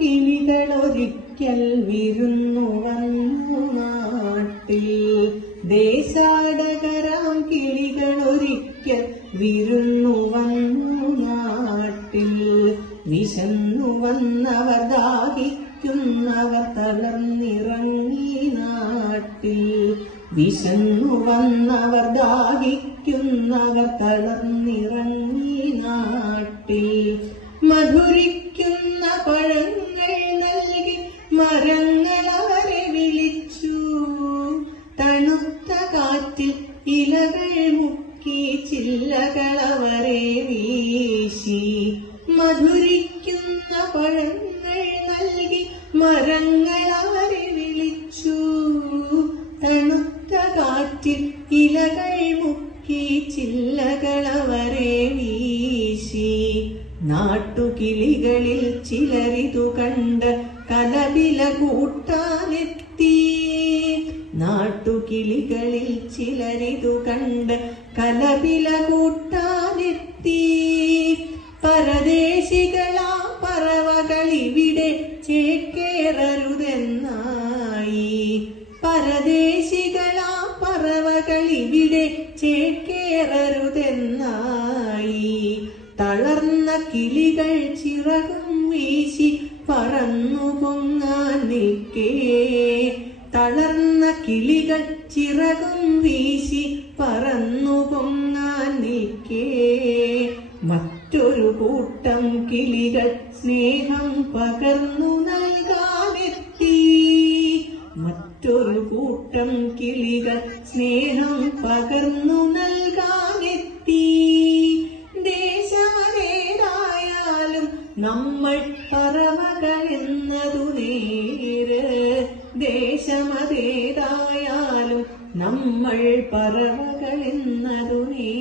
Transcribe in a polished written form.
കിളികളൊരിക്കൽ വിരുന്നു വന്നു നാട്ടിൽ. ദേശാടകരാം കിളികളൊരിക്കൽ വിരുന്നു വന്നു നാട്ടിൽ. വിശന്നു വന്നവർ ദാഹിക്കുന്നവർ തളർന്നിറങ്ങി നാട്ടിൽ. വിശന്നു വന്നവർ ദാഹിക്കുന്നവർ തളർന്നിറങ്ങി നാട്ടിൽ. മധുരിക്കുന്ന പഴങ്ങൾ നൽകി മരങ്ങൾ അവരെ വിളിച്ചു. തണുത്ത കാറ്റിൽ ഇലകൾ മുക്കി ചില്ലകൾ അവരെ വീശി. മധുരിക്കുന്ന പഴങ്ങൾ നൽകി മരങ്ങൾ അവരെ വിളിച്ചു. തണുത്ത കാറ്റിൽ ഇലകൾ മുക്കി ചില്ലകൾ അവരെ വീശി. നാട്ടുകിളികളിൽ ചിലരിതു കണ്ട് കലപില കൂട്ടാനെത്തി. നാട്ടുകിളികളിൽ ചിലരിതു കണ്ട് കലപില കൂട്ടാനെത്തി. പരദേശികളാ പറവകളിവിടെ ചേക്കേറരുതെന്നായി. പരദേശികളാ പറവകളിവിടെ ചേക്കേറരുതെന്നായി. തളർന്ന കിളികൾ ചിറകും വീശി പറന്നു പൊങ്ങാൻ നിൽക്കേ. തളർന്ന കിളികൾ ചിറകും വീശി പറന്നു പൊങ്ങാൻ നിൽക്കേ. മറ്റൊരു കൂട്ടം കിളികൾ സ്നേഹം പകർന്നു നൽകാനെത്തി. മറ്റൊരു കൂട്ടം കിളികൾ സ്നേഹം പകർന്നു നൽകാനെത്തി. ദേശമേതായാലും നമ്മൾ പറവകളെന്നതു നേര്. ദേശമതേതായാലും നമ്മൾ പറവകളെന്നതു നേര്.